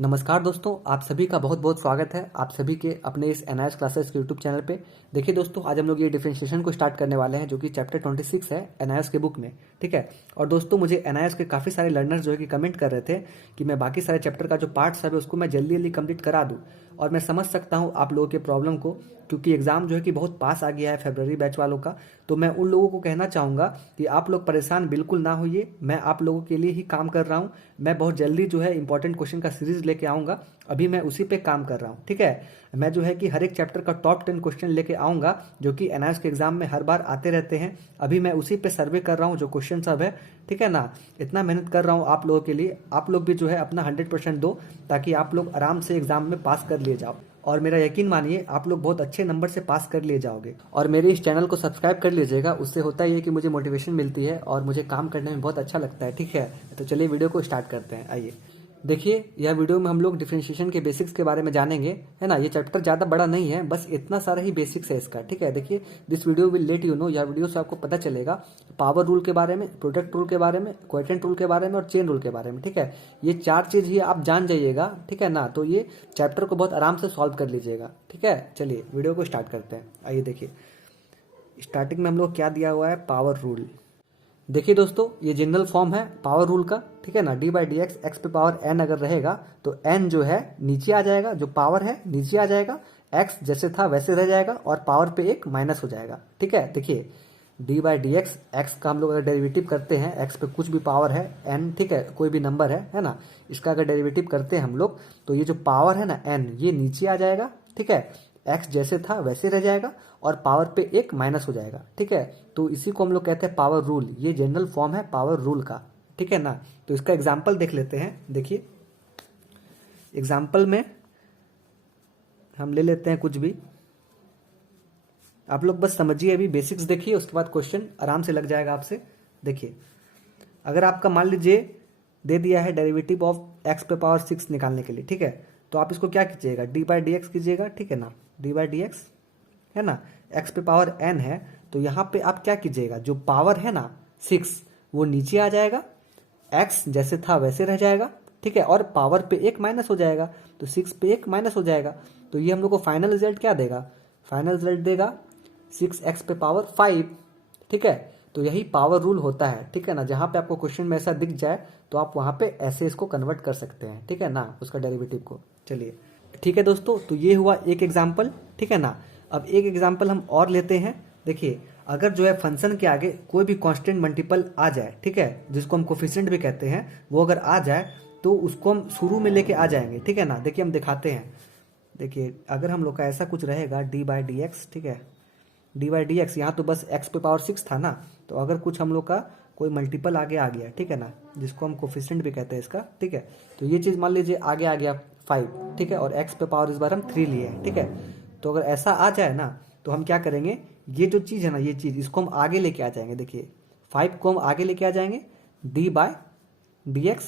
नमस्कार दोस्तों, आप सभी का बहुत बहुत स्वागत है आप सभी के अपने इस एनआईएस क्लासेस के यूट्यूब चैनल पे। देखिए दोस्तों, आज हम लोग ये डिफरेंशिएशन को स्टार्ट करने वाले हैं जो कि चैप्टर 26 है एनआईएस के बुक में। ठीक है। और दोस्तों, मुझे एनआईएस के काफ़ी सारे लर्नर्स जो है कि कमेंट कर रहे थे कि मैं बाकी सारे चैप्टर का जो पार्ट्स है उसको मैं जल्दी जल्दी कंप्लीट करा दूँ। और मैं समझ सकता हूँ आप लोगों के प्रॉब्लम को, क्योंकि एग्ज़ाम जो है कि बहुत पास आ गया है फरवरी बैच वालों का। तो मैं उन लोगों को कहना चाहूँगा कि आप लोग परेशान बिल्कुल ना होइए, मैं आप लोगों के लिए ही काम कर रहा हूँ। मैं बहुत जल्दी जो है इंपॉर्टेंट क्वेश्चन का सीरीज लेके आऊँगा। अभी मैं उसी पे काम कर रहा हूँ। ठीक है। मैं जो है कि हर एक चैप्टर का टॉप 10 क्वेश्चन लेके आऊँगा जो कि एनआईएस के एग्जाम में हर बार आते रहते हैं। अभी मैं उसी पे सर्वे कर रहा हूँ जो क्वेश्चन सब है। ठीक है ना। इतना मेहनत कर रहा हूँ आप लोगों के लिए, आप लोग भी जो है अपना 100% दो ताकि आप लोग आराम से एग्जाम में पास कर लिए जाओ। और मेरा यकीन मानिए आप लोग बहुत अच्छे नंबर से पास कर लिए जाओगे। और मेरे इस चैनल को सब्सक्राइब कर लीजिएगा, उससे होता ही है कि मुझे मोटिवेशन मिलती है और मुझे काम करने में बहुत अच्छा लगता है। ठीक है। तो चलिए वीडियो को स्टार्ट करते हैं। आइए देखिए, यह वीडियो में हम लोग डिफरेंशिएशन के बेसिक्स के बारे में जानेंगे, है ना। ये चैप्टर ज़्यादा बड़ा नहीं है, बस इतना सारा ही बेसिक्स है इसका। ठीक है। देखिए, this video will let you know, यह वीडियो से आपको पता चलेगा पावर रूल के बारे में, प्रोडक्ट रूल के बारे में, क्वोटिएंट रूल के बारे में और चेन रूल के बारे में। ठीक है। ये चार चीज़ ही आप जान जाइएगा। ठीक है ना। तो ये चैप्टर को बहुत आराम से सॉल्व कर लीजिएगा। ठीक है। चलिए वीडियो को स्टार्ट करते हैं। आइए देखिए, स्टार्टिंग में हम लोग क्या दिया हुआ है, पावर रूल। देखिए दोस्तों, ये जनरल फॉर्म है पावर रूल का। ठीक है ना। D by D x, x पे पावर एन अगर रहेगा तो एन जो है नीचे आ जाएगा, जो पावर है नीचे आ जाएगा, एक्स जैसे था वैसे रह जाएगा और पावर पे एक माइनस हो जाएगा। ठीक है। देखिए, D by D x, x का हम लोग अगर डेरिवेटिव करते हैं, एक्स पे कुछ भी पावर है एन, ठीक है, कोई भी नंबर है ना, इसका अगर डेरिवेटिव करते हैं हम लोग तो ये जो पावर है ना एन, ये नीचे आ जाएगा। ठीक है। एक्स जैसे था वैसे रह जाएगा और पावर पे एक माइनस हो जाएगा। ठीक है। तो इसी को हम लोग कहते हैं पावर रूल। ये जनरल फॉर्म है पावर रूल का। ठीक है ना। तो इसका एग्जाम्पल देख लेते हैं। देखिए, एग्जाम्पल में हम ले लेते हैं कुछ भी, आप लोग बस समझिए, अभी बेसिक्स देखिए, उसके बाद क्वेश्चन आराम से लग जाएगा आपसे। देखिए, अगर आपका मान लीजिए दे दिया है डेरिवेटिव ऑफ एक्स पे पावर 6 निकालने के लिए, ठीक है, तो आप इसको क्या कीजिएगा, डी बाई डी एक्स कीजिएगा। ठीक है ना। डी बाई डी एक्स है ना, एक्स पे पावर एन है, तो यहाँ पे आप क्या कीजिएगा, जो पावर है ना 6 वो नीचे आ जाएगा, एक्स जैसे था वैसे रह जाएगा। ठीक है। और पावर पे एक माइनस हो जाएगा, तो 6 पे एक माइनस हो जाएगा। तो ये हम लोग को फाइनल रिजल्ट क्या देगा, फाइनल रिजल्ट देगा 6x पे पावर 5। ठीक है। तो यही पावर रूल होता है। ठीक है ना। जहां पे आपको क्वेश्चन में ऐसा दिख जाए तो आप वहां पे ऐसे इसको कन्वर्ट कर सकते हैं। ठीक है ना, उसका डेरिवेटिव को। चलिए ठीक है दोस्तों, तो ये हुआ एक एग्जाम्पल। ठीक है ना। अब एक एग्जाम्पल हम और लेते हैं। देखिए, अगर जो है फंक्शन के आगे कोई भी कांस्टेंट मल्टीपल आ जाए, ठीक है, जिसको हम कोफिशिएंट भी कहते हैं, वो अगर आ जाए तो उसको हम शुरू में लेके आ जाएंगे। ठीक है ना। देखिए हम दिखाते हैं। देखिए, अगर हम लोग का ऐसा कुछ रहेगा डी बाई डी एक्स, ठीक है, डी बाई डी एक्स, यहाँ तो बस एक्स पे पावर 6 था ना, तो अगर कुछ हम लोग का कोई मल्टीपल आगे आ गया, ठीक है ना, जिसको हम कोफिशिएंट भी कहते हैं इसका, ठीक है, तो ये चीज़ मान लीजिए आगे आ गया 5, ठीक है, और एक्स पे पावर इस बार हम 3 लिए हैं। ठीक है। तो अगर ऐसा आ जाए ना तो हम क्या करेंगे, ये जो चीज़ है ना, ये चीज़ इसको हम आगे लेके आ जाएंगे। देखिए, 5 को हम आगे लेके आ जाएंगे डी बाई डी एक्स।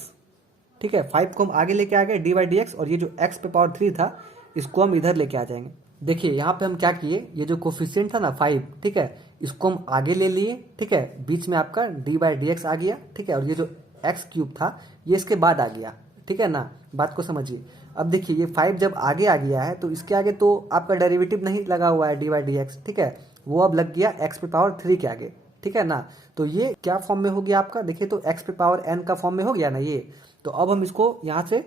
ठीक है, 5 को हम आगे लेके आ गए डी बाई डी एक्स, और ये जो एक्स पे पावर 3 था इसको हम इधर लेके आ जाएंगे। देखिए, यहाँ पे हम क्या किए, ये जो कोफिशिएंट था ना 5, ठीक है, इसको हम आगे ले लिए। ठीक है। बीच में आपका डी बाई डी एक्स आ गया। ठीक है। और ये जो एक्स क्यूब था ये इसके बाद आ गया। ठीक है ना। बात को समझिए। अब देखिए, ये 5 जब आगे आ गया है तो इसके आगे तो आपका डेरिवेटिव नहीं लगा हुआ है डी बाई डी एक्स। ठीक है। वो अब लग गया एक्स पे पावर 3 के आगे। ठीक है ना। तो ये क्या फॉर्म में हो गया आपका, देखिए, तो एक्स पे पावर एन का फॉर्म में हो गया ना ये। तो अब हम इसको यहाँ से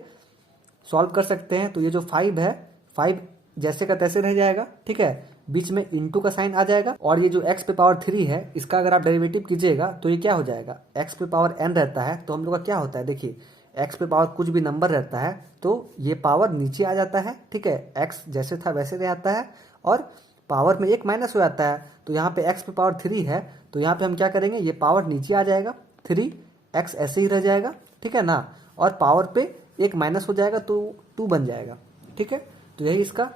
सॉल्व कर सकते हैं। तो ये जो 5 है, 5 जैसे का तैसे रह जाएगा। ठीक है। बीच में इंटू का साइन आ जाएगा, और ये जो x पे पावर 3 है इसका अगर आप डेरिवेटिव कीजिएगा तो ये क्या हो जाएगा, x पे पावर n रहता है, तो हम लोग का क्या होता है, देखिए, x पे पावर कुछ भी नंबर रहता है तो ये पावर नीचे आ जाता है। ठीक है। x जैसे था वैसे रह जाता है और पावर में एक माइनस हो जाता है। तो यहाँ पे x पे पावर 3 है, तो यहाँ पे हम क्या करेंगे, ये पावर नीचे आ जाएगा, 3x ऐसे ही रह जाएगा। ठीक है ना। और पावर पे एक माइनस हो जाएगा तो 2 बन जाएगा। ठीक है। तो यही इसका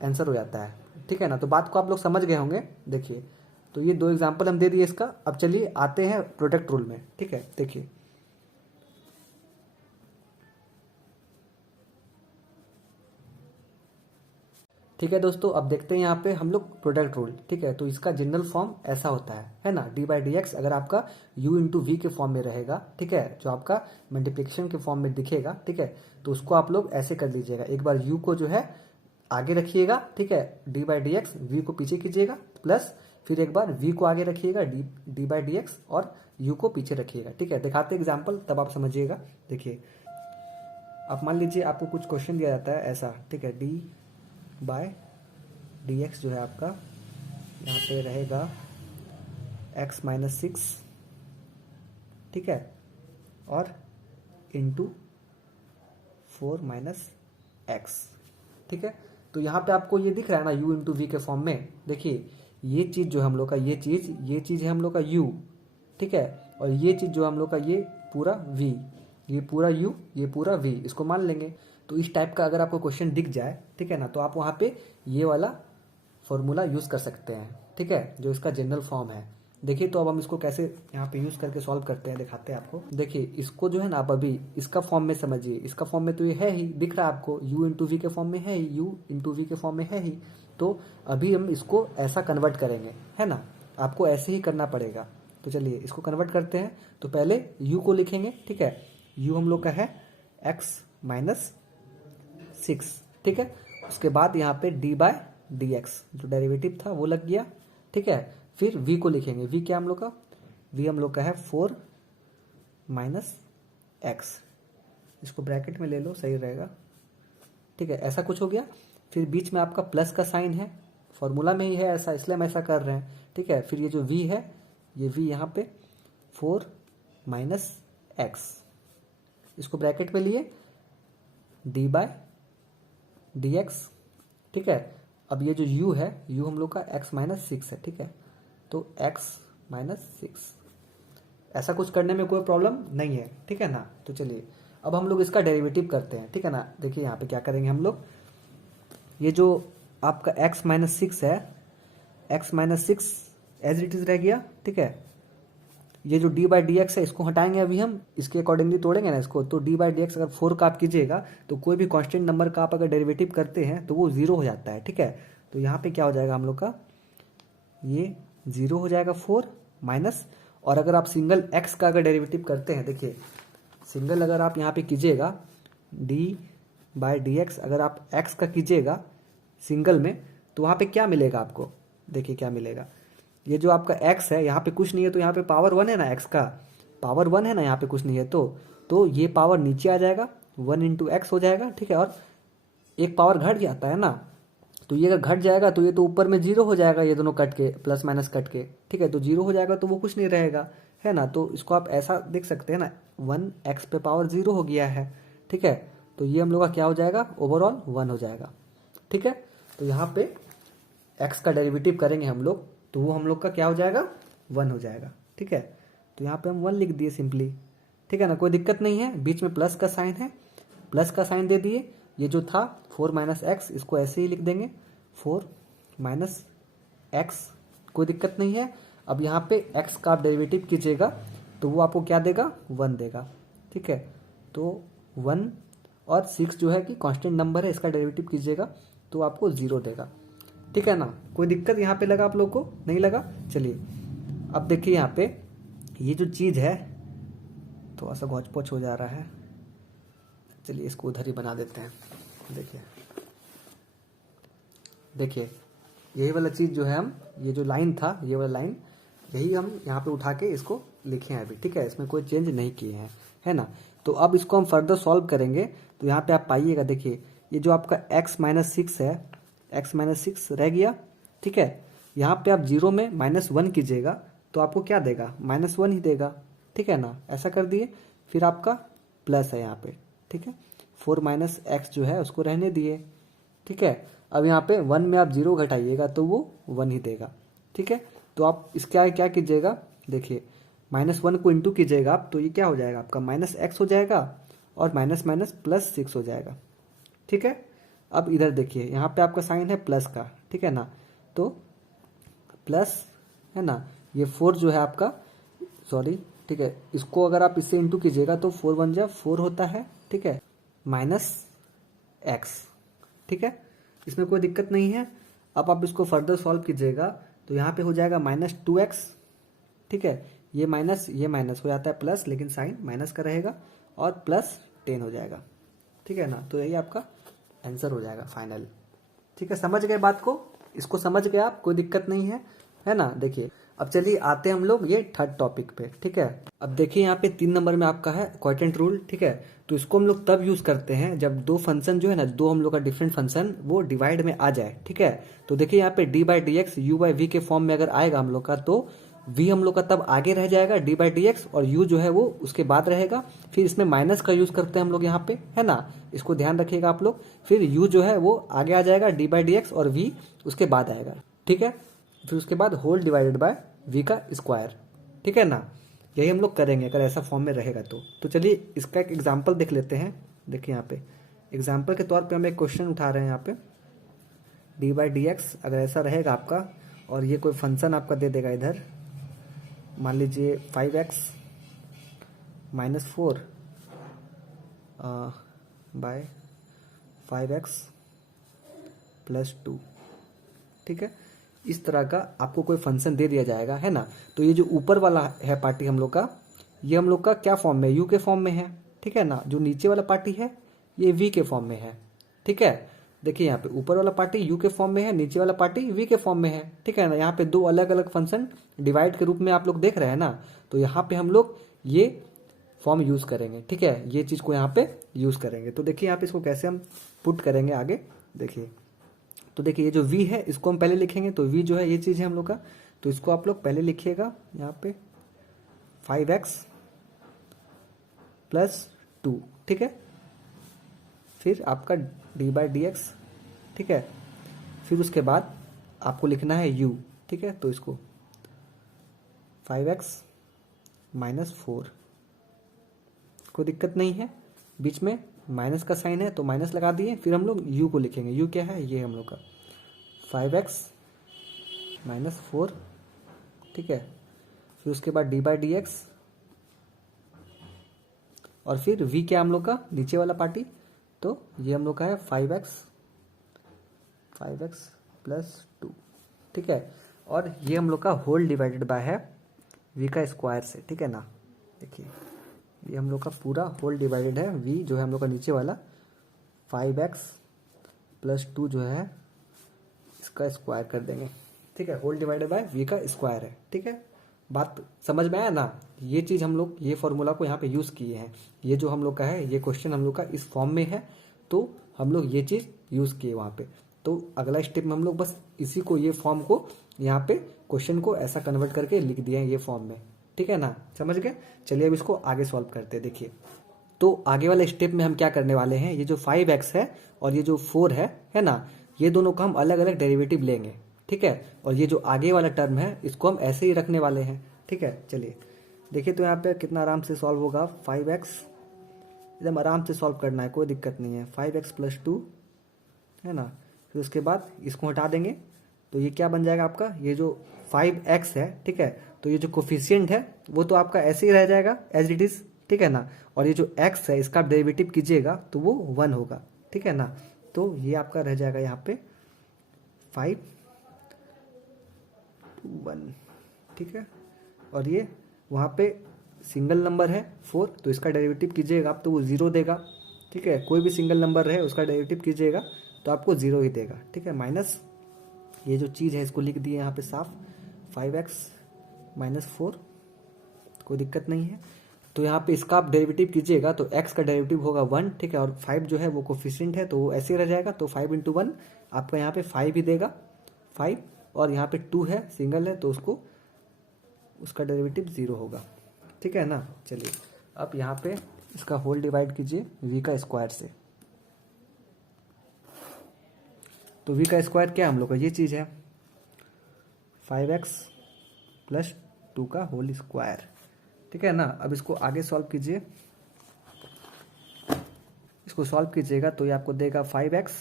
आंसर हो जाता है। ठीक है ना। तो बात को आप लोग समझ गए होंगे। देखिए, तो ये 2 एग्जांपल हम दे दिए इसका। अब चलिए आते हैं प्रोडक्ट रूल में। ठीक है। देखिए, ठीक है दोस्तों, अब देखते हैं यहाँ पे हम लोग प्रोडक्ट रूल। ठीक है, तो इसका जनरल फॉर्म ऐसा होता है ना, डी बाई डी एक्स अगर आपका u इंटू वी के फॉर्म में रहेगा, ठीक है, जो आपका मल्टीप्लिकेशन के फॉर्म में दिखेगा, ठीक है, तो उसको आप लोग ऐसे कर लीजिएगा, एक बार u को जो है आगे रखिएगा, ठीक है, D by D X, V को पीछे कीजिएगा, प्लस फिर एक बार v को आगे रखिएगा, डी बाई डी एक्स, और u को पीछे रखिएगा। ठीक है, दिखाते एग्जाम्पल तब आप समझिएगा। देखिए, आप मान लीजिए आपको कुछ क्वेश्चन दिया जाता है ऐसा, ठीक है, डी बाय डी एक्स जो है आपका यहाँ पे रहेगा x माइनस 6, ठीक है, और इंटू 4 माइनस एक्स। ठीक है, तो यहाँ पे आपको ये दिख रहा है ना u इंटू वी के फॉर्म में। देखिए, ये चीज़ जो है हम लोग का, ये चीज़ है हम लोग का u, ठीक है, और ये चीज़ जो हम लोग का ये पूरा v, ये पूरा u, ये पूरा v, इसको मान लेंगे। तो इस टाइप का अगर आपको क्वेश्चन दिख जाए, ठीक है ना, तो आप वहाँ पे ये वाला फॉर्मूला यूज़ कर सकते हैं, ठीक है, जो इसका जनरल फॉर्म है। देखिए, तो अब हम इसको कैसे यहाँ पे यूज़ करके सॉल्व करते हैं, दिखाते हैं आपको। देखिए, इसको जो है ना, आप अभी इसका फॉर्म में समझिए, इसका फॉर्म में तो ये है ही, दिख रहा है आपको, u इंटू वी के फॉर्म में है ही, u इंटू वी के फॉर्म में है ही। तो अभी हम इसको ऐसा कन्वर्ट करेंगे, है ना, आपको ऐसे ही करना पड़ेगा। तो चलिए इसको कन्वर्ट करते हैं। तो पहले u को लिखेंगे, ठीक है, u हम लोग का है x माइनस 6, ठीक है, उसके बाद यहाँ पे डी बाय डी एक्स जो डेरिवेटिव था वो लग गया, ठीक है। फिर v को लिखेंगे, v क्या हम लोग का, v हम लोग का है 4 माइनस एक्स, इसको ब्रैकेट में ले लो, सही रहेगा, ठीक है, ऐसा कुछ हो गया। फिर बीच में आपका प्लस का साइन है, फॉर्मूला में ही है ऐसा, इसलिए हम ऐसा कर रहे हैं, ठीक है। फिर ये जो v है, ये v यहाँ पे 4 माइनस एक्स, इसको ब्रैकेट में लिए, डी बाय डी एक्स, ठीक है। अब ये जो u है, u हम लोग का x माइनस 6 है, ठीक है, तो x माइनस 6, ऐसा कुछ करने में कोई प्रॉब्लम नहीं है, ठीक है ना। तो चलिए अब हम लोग इसका डेरिवेटिव करते हैं, ठीक है ना। देखिए यहाँ पे क्या करेंगे हम लोग, ये जो आपका x माइनस 6 है, x माइनस 6 एज इट इज रह गया, ठीक है। ये जो डी बाई डी एक्स है इसको हटाएंगे अभी हम, इसके अकॉर्डिंगली तोड़ेंगे ना इसको। तो डी बाई डी एक्स अगर 4 का आप कीजिएगा तो कोई भी कांस्टेंट नंबर का आप अगर डेरिवेटिव करते हैं तो वो 0 हो जाता है, ठीक है। तो यहाँ पे क्या हो जाएगा हम लोग का, ये 0 हो जाएगा 4 माइनस, और अगर आप सिंगल x का अगर डेरिवेटिव करते हैं, देखिए सिंगल अगर आप यहाँ पे कीजिएगा डी बाई डी एक्स, अगर आप x का कीजिएगा सिंगल में, तो वहाँ पे क्या मिलेगा आपको, देखिए क्या मिलेगा, ये जो आपका x है यहाँ पे कुछ नहीं है, तो यहाँ पे पावर 1 है ना, x का पावर 1 है ना, यहाँ पे कुछ नहीं है, तो ये पावर नीचे आ जाएगा, 1 इंटू एक्स हो जाएगा, ठीक है। और एक पावर घट जाता है ना, तो ये अगर घट जाएगा तो ये तो ऊपर में 0 हो जाएगा, ये दोनों कट के, प्लस माइनस कट के, ठीक है, तो 0 हो जाएगा, तो वो कुछ नहीं रहेगा, है ना। तो इसको आप ऐसा देख सकते हैं ना, 1x पे पावर 0 हो गया है, ठीक है। तो ये हम लोग का क्या हो जाएगा, ओवरऑल 1 हो जाएगा, ठीक है। तो यहाँ पे x का डेरिवेटिव करेंगे हम लोग, तो वो हम लोग का क्या हो जाएगा, 1 हो जाएगा, ठीक है। तो यहाँ पे हम 1 लिख दिए सिंपली, ठीक है ना, कोई दिक्कत नहीं है। बीच में प्लस का साइन है, प्लस का साइन दे दिए। ये जो था 4 माइनस एक्स, इसको ऐसे ही लिख देंगे, 4 माइनस एक्स, कोई दिक्कत नहीं है। अब यहाँ पे x का आप डेरिवेटिव कीजिएगा तो वो आपको क्या देगा, 1 देगा, ठीक है। तो 1 और 6 जो है कि कांस्टेंट नंबर है, इसका डेरिवेटिव कीजिएगा तो आपको 0 देगा, ठीक है ना। कोई दिक्कत यहाँ पे लगा आप लोग को, नहीं लगा। चलिए अब देखिए यहाँ पे ये जो चीज़ है थोड़ा सा घोच पोच हो जा रहा है, चलिए इसको उधर ही बना देते हैं। देखिए यही वाला चीज़ जो है, हम ये जो लाइन था, ये वाला लाइन, यही हम यहाँ पे उठा के इसको लिखे हैं अभी, ठीक है, इसमें कोई चेंज नहीं किए हैं, है ना। तो अब इसको हम फर्दर सॉल्व करेंगे। तो यहाँ पे आप पाइएगा, देखिए ये जो आपका x माइनस 6 है, x माइनस 6 रह गया, ठीक है। यहाँ पे आप 0 में -1 कीजिएगा तो आपको क्या देगा, -1 ही देगा, ठीक है ना। ऐसा कर दिए, फिर आपका प्लस है यहाँ पे, ठीक है, 4 माइनस एक्स जो है उसको रहने दिए, ठीक है। अब यहाँ पे 1 में आप 0 घटाइएगा तो वो 1 ही देगा, ठीक है। तो आप इसका क्या कीजिएगा, देखिए -1 को इंटू कीजिएगा आप, तो ये क्या हो जाएगा आपका, -x हो जाएगा, और माइनस माइनस +6 हो जाएगा, ठीक है। अब इधर देखिए यहाँ पे आपका साइन है प्लस का, ठीक है ना, तो प्लस है ना, ये 4 जो है आपका, सॉरी, ठीक है, इसको अगर आप इससे इंटू कीजिएगा तो 4 1 जा 4 होता है, ठीक है, -x, ठीक है। इसमें कोई दिक्कत नहीं है। अब आप इसको फर्दर सॉल्व कीजिएगा तो यहाँ पे हो जाएगा -2x, ठीक है। ये माइनस हो जाता है प्लस, लेकिन साइन माइनस का रहेगा, और +10 हो जाएगा, ठीक है ना। तो यही आपका आंसर हो जाएगा फाइनल, ठीक है। समझ गए बात को, इसको समझ गए आप, कोई दिक्कत नहीं है ना। देखिए अब चलिए आते हैं हम लोग ये थर्ड टॉपिक पे, ठीक है। अब देखिए यहाँ पे 3 नंबर में आपका है क्वोटिएंट रूल, ठीक है। तो इसको हम लोग तब यूज करते हैं जब दो फंक्शन जो है ना, दो हम लोग का डिफरेंट फंक्शन वो डिवाइड में आ जाए, ठीक है। तो देखिए यहाँ पे d/dx u/v के फॉर्म में अगर आएगा हम लोग का, तो v हम लोग का तब आगे रह जाएगा d/dx, और u जो है वो उसके बाद रहेगा। फिर इसमें माइनस का यूज करते हैं हम लोग यहाँ पे, है ना, इसको ध्यान रखिएगा आप लोग। फिर u जो है वो आगे आ जाएगा d/dx, और v उसके बाद आएगा, ठीक है। फिर उसके बाद होल डिवाइडेड बाय v का स्क्वायर, ठीक है ना। यही हम लोग करेंगे अगर ऐसा फॉर्म में रहेगा तो चलिए इसका एक एग्जाम्पल देख लेते हैं। देखिए यहाँ पे एग्जाम्पल के तौर पे हम एक क्वेश्चन उठा रहे हैं यहाँ पे, d/dx अगर ऐसा रहेगा आपका, और ये कोई फंक्शन आपका दे देगा इधर, मान लीजिए 5x - 4 बाय 5x + 2, ठीक है। इस तरह का आपको कोई फंक्शन दे दिया जाएगा, है ना। तो ये जो ऊपर वाला है पार्टी हम लोग का, ये हम लोग का क्या फॉर्म में, u के फॉर्म में है, ठीक है ना। जो नीचे वाला पार्टी है ये v के फॉर्म में है, ठीक है। देखिए यहाँ पे ऊपर वाला पार्टी u के फॉर्म में है, नीचे वाला पार्टी v के फॉर्म में है, ठीक है ना। यहाँ पे दो अलग अलग फंक्शन डिवाइड के रूप में आप लोग देख रहे हैं ना। तो यहाँ पे हम लोग ये फॉर्म यूज करेंगे, ठीक है। ये चीज को यहाँ पे यूज करेंगे। तो देखिए यहाँ पे इसको कैसे हम पुट करेंगे आगे, देखिए। तो देखिए ये जो v है इसको हम पहले लिखेंगे, तो v जो है ये चीज है हम लोग का, तो इसको आप लोग पहले लिखिएगा यहाँ पे 5x + 2, ठीक है। फिर आपका d/dx, ठीक है। फिर उसके बाद आपको लिखना है u, ठीक है। तो इसको 5x - 4, कोई दिक्कत नहीं है, बीच में माइनस का साइन है तो माइनस लगा दिए। फिर हम लोग u को लिखेंगे, u क्या है, ये हम लोग का 5x - 4, ठीक है। फिर उसके बाद d/dx, और फिर v क्या हम लोग का, नीचे वाला पार्टी, तो ये हम लोग का है 5x + 2, ठीक है। और ये हम लोग का होल डिवाइडेड बाय है v का स्क्वायर से, ठीक है ना। देखिए ये हम लोग का पूरा होल डिवाइडेड है, v जो है हम लोग का नीचे वाला 5x + 2 जो है इसका स्क्वायर कर देंगे, ठीक है। होल डिवाइडेड बाय v का स्क्वायर है, ठीक है। बात समझ में आया ना। ये चीज हम लोग ये फॉर्मूला को यहाँ पे यूज किए हैं। ये जो हम लोग का है, ये क्वेश्चन हम लोग का इस फॉर्म में है, तो हम लोग ये चीज यूज किए वहां पे। तो अगला स्टेप में हम लोग बस इसी को, ये फॉर्म को यहाँ पे क्वेश्चन को ऐसा कन्वर्ट करके लिख दिए हैं ये फॉर्म में, ठीक है ना। समझ गए। चलिए अब इसको आगे सॉल्व करते हैं। देखिए तो आगे वाले स्टेप में हम क्या करने वाले हैं, ये जो 5x है और ये जो 4 है ना, ये दोनों का हम अलग अलग डेरिवेटिव लेंगे, ठीक है। और ये जो आगे वाला टर्म है इसको हम ऐसे ही रखने वाले हैं, ठीक है। चलिए देखिए तो यहाँ पे कितना आराम से सॉल्व होगा। 5x एकदम आराम से सॉल्व करना है, कोई दिक्कत नहीं है। 5x + 2 है ना। फिर उसके बाद इसको हटा देंगे तो ये क्या बन जाएगा आपका, ये जो 5x है, ठीक है। तो ये जो कोफिशिएंट है वो तो आपका ऐसे ही रह जाएगा एज इट इज, ठीक है ना। और ये जो x है इसका डेरिवेटिव कीजिएगा तो वो 1 होगा, ठीक है ना। तो ये आपका रह जाएगा यहाँ पे 5 1, ठीक है। और ये वहाँ पे सिंगल नंबर है 4, तो इसका डेरिवेटिव कीजिएगा आप तो वो 0 देगा, ठीक है। कोई भी सिंगल नंबर रहे उसका डेरिवेटिव कीजिएगा तो आपको 0 ही देगा, ठीक है। माइनस ये जो चीज़ है इसको लिख दिए यहाँ पे साफ, 5x - 4, कोई दिक्कत नहीं है। तो यहाँ पे इसका आप डेरिवेटिव कीजिएगा तो x का डेरिवेटिव होगा 1, ठीक है। और 5 जो है वो कोफिशिएंट है तो वो ऐसे रह जाएगा, तो 5 × 1 आपका यहाँ पे 5 ही देगा 5, और यहाँ पे 2 है सिंगल है तो उसका डेरिवेटिव 0 होगा, ठीक है ना। चलिए अब यहाँ पे इसका होल डिवाइड कीजिए v का स्क्वायर से। तो v का स्क्वायर क्या है हम लोग का, ये चीज़ है 5x + 2 का होल स्क्वायर, ठीक है ना। अब इसको आगे सॉल्व कीजिए, इसको सॉल्व कीजिएगा तो ये आपको देगा 5x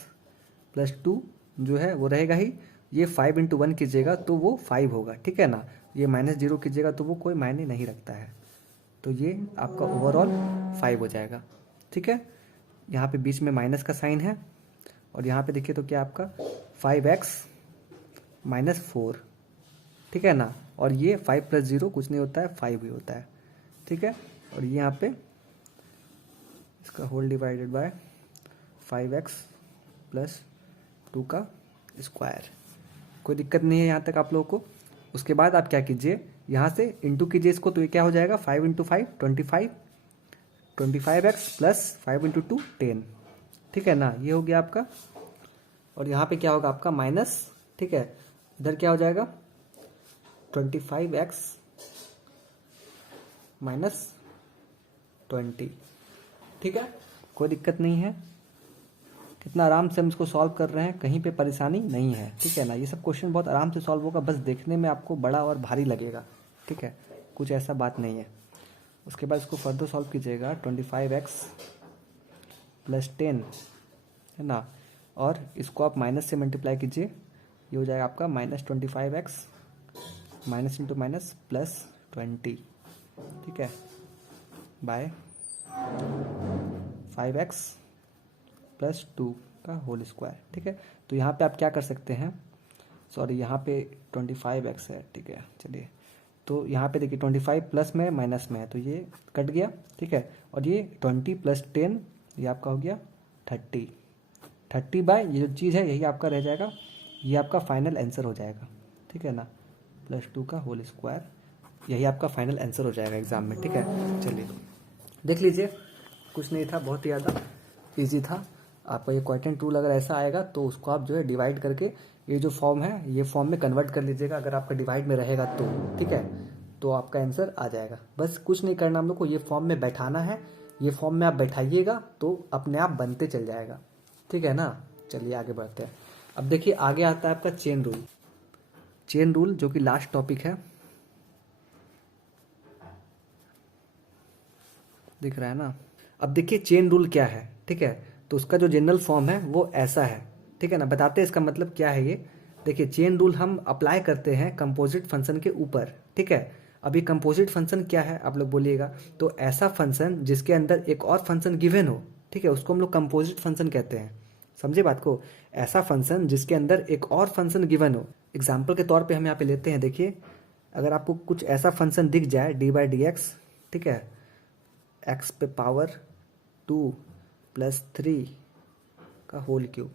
+ 2 जो है वो रहेगा ही। ये 5 × 1 कीजिएगा तो वो 5 होगा, ठीक है ना। ये -0 कीजिएगा तो वो कोई मायने नहीं रखता है, तो ये आपका ओवरऑल 5 हो जाएगा, ठीक है। यहाँ पे बीच में माइनस का साइन है और यहाँ पे देखिए तो क्या आपका 5x-4, ठीक है ना। और ये 5 + 0 कुछ नहीं होता है, 5 ही होता है, ठीक है। और ये यहाँ पे इसका होल डिवाइडेड बाय 5x + 2 का स्क्वायर। कोई दिक्कत नहीं है यहाँ तक आप लोगों को। उसके बाद आप क्या कीजिए, यहाँ से इंटू कीजिए इसको, तो ये क्या हो जाएगा 5 × 5 25, 25x + 5 × 2 10, ठीक है ना। ये हो गया आपका। और यहाँ पे क्या होगा आपका माइनस, ठीक है। इधर क्या हो जाएगा 25x - 20, ठीक है। कोई दिक्कत नहीं है, कितना आराम से हम इसको सॉल्व कर रहे हैं, कहीं पे परेशानी नहीं है, ठीक है ना। ये सब क्वेश्चन बहुत आराम से सॉल्व होगा, बस देखने में आपको बड़ा और भारी लगेगा, ठीक है, कुछ ऐसा बात नहीं है। उसके बाद इसको फर्दर सॉल्व कीजिएगा, 25x + 10 है ना, और इसको आप माइनस से मल्टीप्लाई कीजिए, ये हो जाएगा आपका -25x माइनस इंटू माइनस +20, ठीक है, बाय 5x + 2 का होल स्क्वायर, ठीक है। तो यहाँ पे आप क्या कर सकते हैं, सॉरी यहाँ पे 25x है, ठीक है। चलिए, तो यहाँ पे देखिए 25 प्लस में माइनस में है, तो ये कट गया, ठीक है। और ये 20 + 10 ये आपका हो गया 30 बाय ये जो चीज़ है यही आपका रह जाएगा, ये आपका फाइनल आंसर हो जाएगा, ठीक है ना, +2 का होल स्क्वायर, यही आपका फाइनल आंसर हो जाएगा एग्जाम में, ठीक है। चलिए देख लीजिए, कुछ नहीं था, बहुत ही ज़्यादा ईजी था। आपका ये क्वाड्रेंट रूल अगर ऐसा आएगा तो उसको आप जो है डिवाइड करके ये जो फॉर्म है ये फॉर्म में कन्वर्ट कर लीजिएगा, अगर आपका डिवाइड में रहेगा तो, ठीक है। तो आपका आंसर आ जाएगा। बस कुछ नहीं करना हम लोग को, ये फॉर्म में बैठाना है, ये फॉर्म में आप बैठाइएगा तो अपने आप बनते चल जाएगा, ठीक है ना। चलिए आगे बढ़ते हैं। अब देखिए आगे आता है आपका चेन रूल। चेन रूल जो कि लास्ट टॉपिक है, दिख रहा है ना। अब देखिए चेन रूल क्या है, ठीक है। तो उसका जो जनरल फॉर्म है वो ऐसा है, ठीक है ना। बताते हैं इसका मतलब क्या है ये। देखिए चेन रूल हम अप्लाई करते हैं कंपोजिट फंक्शन के ऊपर, ठीक है। अभी कंपोजिट फंक्शन क्या है आप लोग बोलिएगा, तो ऐसा फंक्शन जिसके अंदर एक और फंक्शन गिवन हो, ठीक है, उसको हम लोग कंपोजिट फंक्शन कहते हैं। समझे बात को, ऐसा फंक्शन जिसके अंदर एक और फंक्शन गिवन हो। एग्जाम्पल के तौर पर हम यहाँ पे लेते हैं, देखिए अगर आपको कुछ ऐसा फंक्शन दिख जाए d/dx, ठीक है, x पे पावर 2 + 3 का होल क्यूब,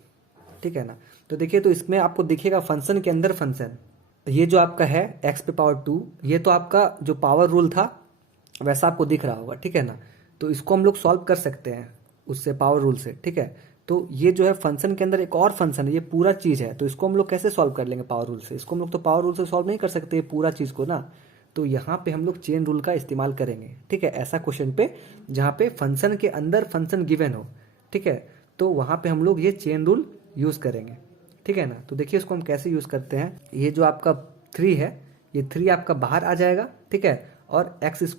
ठीक है ना। तो देखिए तो इसमें आपको दिखेगा फंक्शन के अंदर फंक्शन, ये जो आपका है x पे पावर 2, ये तो आपका जो पावर रूल था वैसा आपको दिख रहा होगा, ठीक है ना। तो इसको हम लोग सॉल्व कर सकते हैं उससे, पावर रूल से, ठीक है। तो ये जो है फंक्शन के अंदर एक और फंक्शन है, ये पूरा चीज़ है, तो इसको हम लोग कैसे सॉल्व कर लेंगे पावर रूल से। इसको हम लोग तो पावर रूल से सॉल्व नहीं कर सकते ये पूरा चीज़ को ना। तो यहाँ पे हम लोग चेन रूल का इस्तेमाल करेंगे, ठीक है, ऐसा क्वेश्चन पे जहाँ पे फंक्शन के अंदर फंक्शन गिवन हो, ठीक है, तो वहाँ पे हम लोग ये चेन रूल यूज़ करेंगे, ठीक है ना। तो देखिए इसको हम कैसे यूज़ करते हैं। ये जो आपका 3 है, ये 3 आपका बाहर आ जाएगा, ठीक है, और x²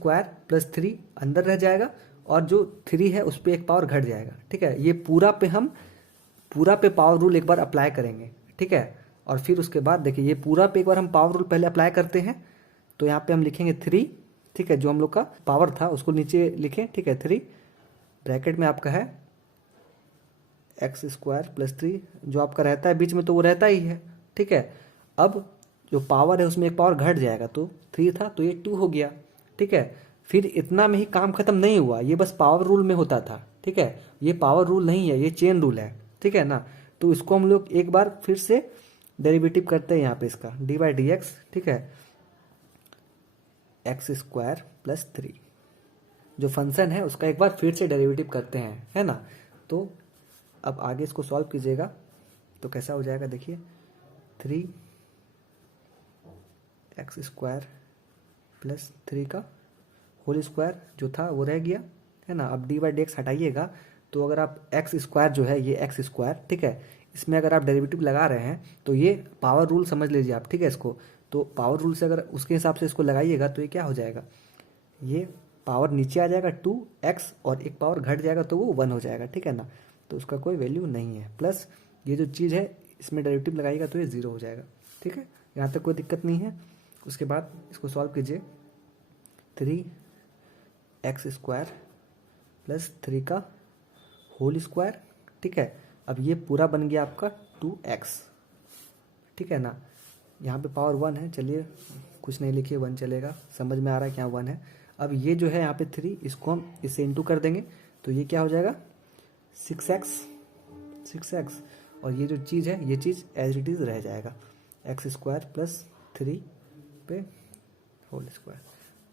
+ 3 अंदर रह जाएगा, और जो 3 है उस पर एक पावर घट जाएगा, ठीक है। ये पूरा पे हम पावर रूल एक बार अप्लाई करेंगे, ठीक है। और फिर उसके बाद देखिए ये पूरा पे एक बार हम पावर रूल पहले अप्लाई करते हैं, तो यहाँ पे हम लिखेंगे 3, ठीक है, जो हम लोग का पावर था उसको नीचे लिखें, ठीक है, 3 ब्रैकेट में आपका है x² + 3 जो आपका रहता है बीच में, तो वो रहता ही है, ठीक है। अब जो पावर है उसमें एक पावर घट जाएगा, तो 3 था तो ये 2 हो गया, ठीक है। फिर इतना में ही काम खत्म नहीं हुआ, ये बस पावर रूल में होता था, ठीक है। ये पावर रूल नहीं है, ये चेन रूल है, ठीक है ना। तो इसको हम लोग एक बार फिर से डेरिवेटिव करते हैं यहाँ पे इसका d/dx, ठीक है, x² + 3 जो फंक्शन है उसका एक बार फिर से डेरिवेटिव करते हैं, है ना। तो अब आगे इसको सॉल्व कीजिएगा तो कैसा हो जाएगा, देखिए 3x² + 3 का होल स्क्वायर जो था वो रह गया, है ना। अब d/dx हटाइएगा, तो अगर आप x² जो है ये x², ठीक है, इसमें अगर आप डेरिवेटिव लगा रहे हैं तो ये पावर रूल समझ लीजिए आप, ठीक है। इसको तो पावर रूल से अगर उसके हिसाब से इसको लगाइएगा तो ये क्या हो जाएगा, ये पावर नीचे आ जाएगा 2x और एक पावर घट जाएगा तो वो 1 हो जाएगा, ठीक है ना। तो उसका कोई वैल्यू नहीं है, प्लस ये जो चीज़ है इसमें डेरिवेटिव लगाइएगा तो ये 0 हो जाएगा, ठीक है। यहाँ तक कोई दिक्कत नहीं है। उसके बाद इसको सॉल्व कीजिए, 3x² + 3 का होल स्क्वायर, ठीक है, अब ये पूरा बन गया आपका 2x, ठीक है ना। यहाँ पे पावर 1 है, चलिए कुछ नहीं लिखिए, 1 चलेगा, समझ में आ रहा है कि यहाँ 1 है। अब ये जो है यहाँ पे 3, इसको हम इससे इंटू कर देंगे तो ये क्या हो जाएगा 6x, और ये जो चीज़ है ये चीज़ एज इट इज़ रह जाएगा, x² प्लस 3 पे होल स्क्वायर।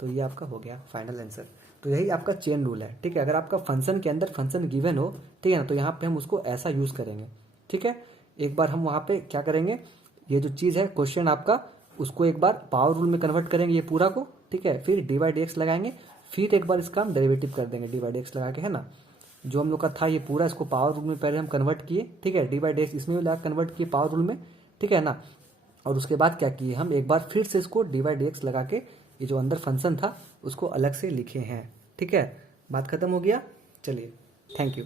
तो ये आपका हो गया फाइनल आंसर। तो यही आपका चेन रूल है, ठीक है। अगर आपका फंक्शन के अंदर फंक्शन गिवन हो, ठीक है ना, तो यहाँ पे हम उसको ऐसा यूज़ करेंगे, ठीक है। एक बार हम वहाँ पे क्या करेंगे, ये जो चीज़ है क्वेश्चन आपका, उसको एक बार पावर रूल में कन्वर्ट करेंगे ये पूरा को, ठीक है। फिर dy/dx लगाएंगे, फिर एक बार इसका हम डेरिवेटिव कर देंगे dy/dx लगा के, है ना। जो हम लोग का था ये पूरा, इसको पावर रूल में पहले हम कन्वर्ट किए, ठीक है, dy/dx इसमें भी लगा कन्वर्ट किए पावर रूल में, ठीक है ना। और उसके बाद क्या किए हम, एक बार फिर से इसको dy/dx लगा के ये जो अंदर फंक्शन था उसको अलग से लिखे हैं, ठीक है। बात खत्म हो गया, चलिए, थैंक यू।